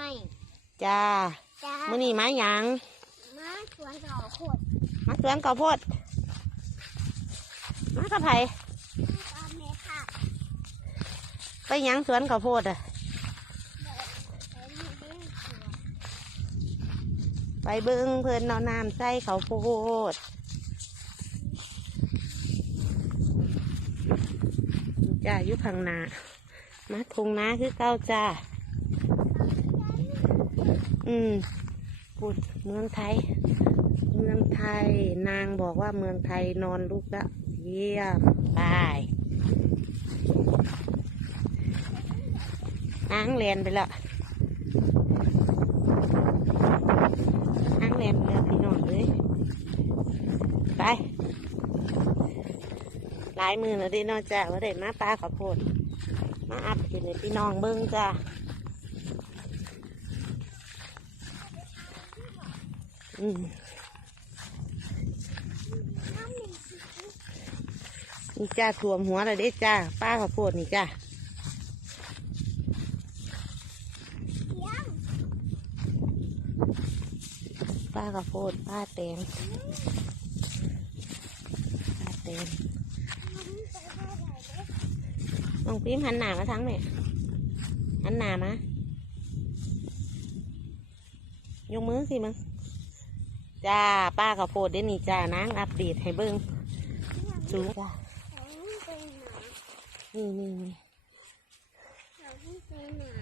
ไม่ จ้าจ้ามื้อนี้มาหยังมาสวนดอกขดมาสวนข้าวโพดมากับไผตอนเมค่ะไปหยังสวนข้าวโพดอะเป็นเรื่องสวนไปเบิ้งเพิ่นเอาน้ำใส่ข้าวโพดจ้าอยู่ข้างหน้ามาทงนาคือเก้าจ้า อืมพูดเมืองไทย เมืองไทย นางบอกว่าเมืองไทยนอนลุกล้วเยี่ยมไปนางเรียนไปล้วนางเรียนไปแล้วพี่น้องเลยไปหลายมือแล้วดิเนอจ้าว่าได้มาปลาข้าวโพดมาอัพกินให้พี่น้องเบิ้งจ้า อืม น้ำหนึ่งสินี่จ้าท่วมหัวเลยเด้จ้า ป้าข้าวโพดนี่จ้าเยี่ยมป้าข้าวโพดป้าแตงป้าแตงน้ำไปเท่าไหร่เนี่ยน้องพิมพ์หันหน้ามาทั้งแม่หันหน้ามายกมือสิมึง จ้าป้าข้าวโพดเด้นี่จ้านางอัปเดตให้เบิ้งสูงจ้าเราเพิ่งเป็นหนานี่นี่นี่เราเพิ่งเป็นหนา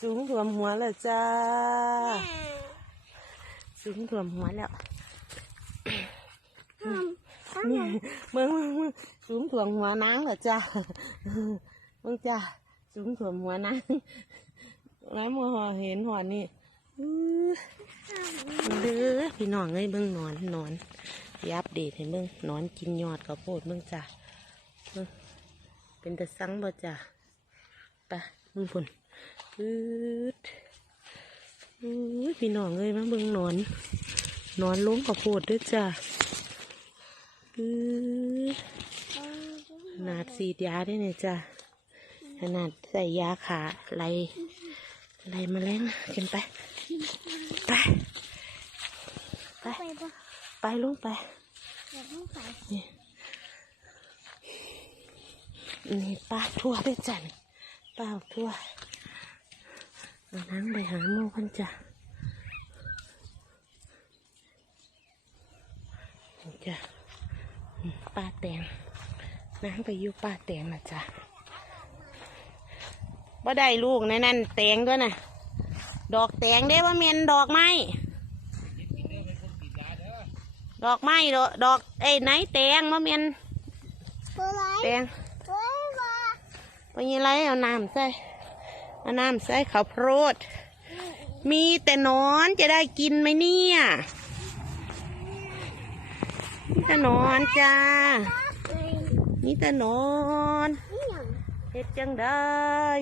สูงท่วมหัวแล้วจ้าแม่สูงท่วมหัวแล้วทำทำนี่มึงมึงมึงสูงถ่วมหัวนางเหรอจ้ามึงจ้าสูงถ่วมหัวนางน้ำมัวหอเห็นหอนี่อื้อเด้อ พี่น้องเอ้ยเบิ่งนอนนอนยับเดทให้เบิ่งนอนกินยอดข้าวโพดเบิ่งจ้าเป็นตะสังบ่จ้าไปมึงพุ่นอืดอื้อพี่น้องเอ้ยมาเบิ่งนอนนอนล้มข้าวโพดด้วยจ้าอือขนาดสีดยาได้เนี่ยจ้ะขนาดใส่ยาขาไลไลแมาแรงกินไป ไป ไปไปปะไปลุงไปเดี๋ยวต้องไปนี่ป้าทั่วด้วยจ้ะนี่ป้าทั่วเอานั่งไปหาโมกันจ้ะนี่จ้ะอืมป้าแตงนั่งไปอยู่ป้าแตงนะจ้ะบ่ได้ลูกในะนั่นแตงด้วยนะดอกแตงเด้ว่าเมียนดอกไม้ ดอกไม้ดอกดอกเอ้ยไหนแตงว่าเมียนตัวไรแตงตัวไรวันนี้ไรเอาน้ำใส่เอาน้ำใส่ข้าวโพดมีแต่หนอนจะได้กินไหมเนี่ยมีแต่หนอนจ้าไอ้มีแต่หนอนนี่หยังเห็ดจังได้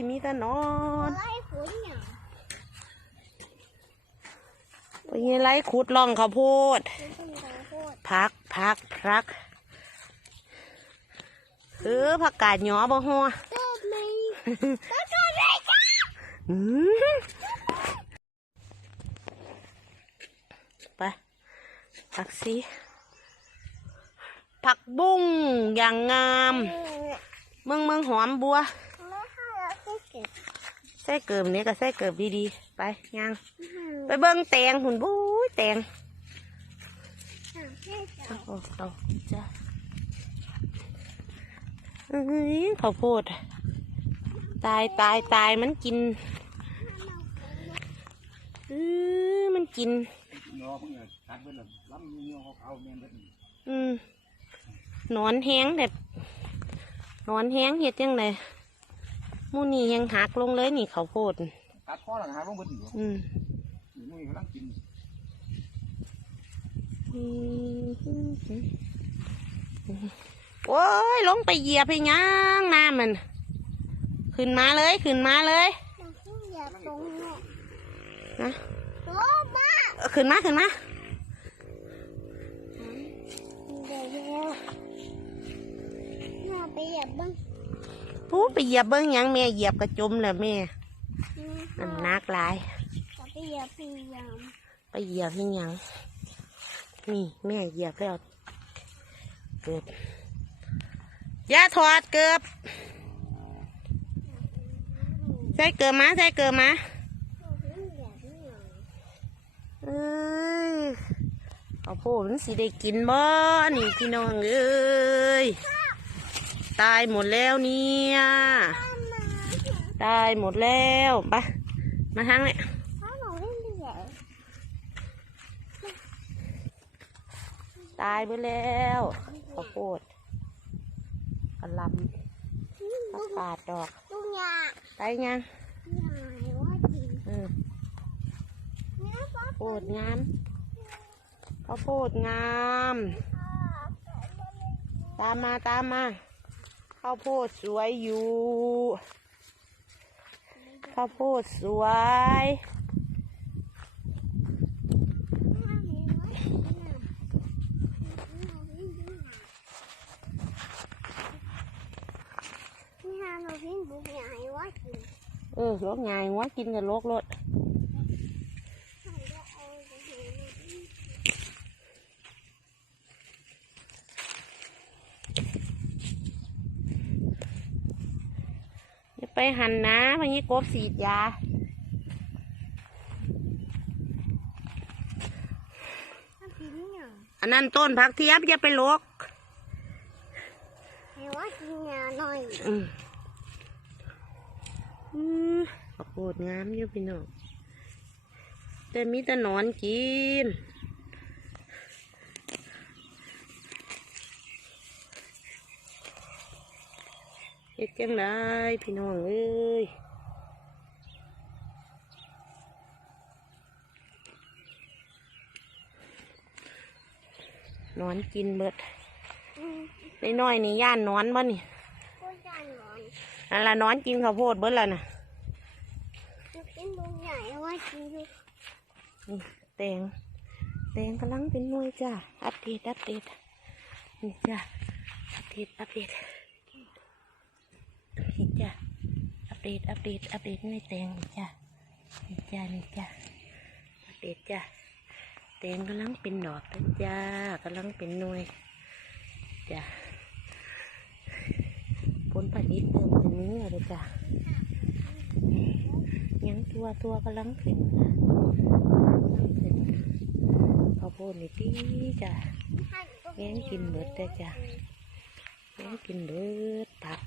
มีแต่หนอตัวนไรฝนหยังวันนี้ไรขุดล่องข้าวโพด พดพักพักพักเออผักกาดหยอบ่หัวต้นไหมต้นต้นไรจ้าอืมไปผักสิผักบุ้งอย่างงาม เมืองเมืองหอมบัวแล้วถ้าเราไม่เก็บใส่เกิบนี้ก็ใส่เกิบดีๆ ไปย่างไปเบิ้งแตงหุ่นบุ้ยแตง ให้จับโอ้ดอกจ้าเอ้ยข้าวโพด ตายตายตายมันกินเออมันกินยอเพิ่งจะตัดเบิ้ลละล้ำยอเขาเอาแม่นเบิ้ลอืมนอนแห้งแบบนอนแห้งเห็ดยังไงมูนี่ยังหักลงเลยนี่ข้าวโพดตัดข้อหลังหาลงบิ้ลอยู่อืมอยู่นี่กำลังกิน โอ้ยลงไปเหยียบให้ยังน้ำมัน ขึ้นมาเลย ขึ้นมาเลยนะขึ้นมา ขึ้นมาเดี๋ยวเดี๋ยวมาไปเหยียบบ้างพูไปเหยียบเบิ้งยังแม่เหยียบกระจุมแล้วแม่มันนักหลายไปเหยียบพยายามไปเหยียบให้ยัง นี่แม่เหยียบแล้วเกือบอย่าถอดเกือบใส่เกือบมาใส่เกือบมาเหยียบนี่หน่อยเอ้ยเอาโพดมันสิได้กินบ่นี่พี่น้องเอ้ยตายหมดแล้วเนี่ย ตายหมดแล้วไปมาทางนี้ถ้าหนูไม่เหยียบ ตายไปแล้วข้าวโพดกระหลำผักกาดดอกตุ้งยาตายยังยายว่าจริงเออเนี่ยป้าโพดงามข้าวโพดงาม ตามมาตามมาข้าวโพดสวยอยู่ข้าวโพดสวย นี่ฮะ เราพิมพ์บุกใหญ่ว่าจริงเออลกไงวะกินกับลกรถเราจะเอาไปเห็นอย่าไปหันนะพะนี้กบสีดยาถ้าพิมพ์เนี่ยอันนั้นต้นผักเทียบอย่าไปลกให้ว่าจริงเนี่ยหน่อย อืมอืม ข้าวโพดงามอยู่พี่น้องแต่มีแต่หนอนกินเฮ็ดจังไดพี่น้องเอ้ยนอนกินเบิดอืมน้อยๆนี่ย่านนอนบ่นี่ก็จะนอน อันละนอนกินข้าวโพดเบิดแล้วน่ะเราพิมพ์บุกใหญ่ว่าจริงนี่แตงแตงกำลังเป็นหน่วยจ้าอัปเดตอัปเดตนี่จ้าอัปเดตอัปเดตนี่จ้าอัปเดตอัปเดตอัปเดตหน่วยแตงนี่จ้านี่จ้านี่จ้าอัปเดตจ้าแตงกำลังเป็นดอกแล้วจ้ากำลังเป็นหน่วยจ้าผลผลิตเริ่ม จะมีแล้วเด้อจ้ายังตัวตัวกำลังขึ้นค่ะข้าวโพดนี่ดีจ้ะแม่งกินเบิดได้จ้ะแม่งกินเบิดผัก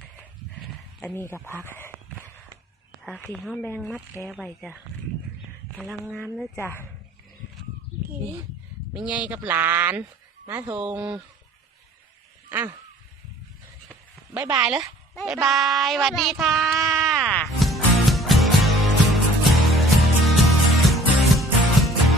อันนี้ก็ผักผักที่ห้องแบงมัดแกไว้จ้ะกำลังงามเลยจ้ะนี่ไม่ใหญ่กับหลานมาทงอะบายบายเลย บายบายสวัสดีค่ะ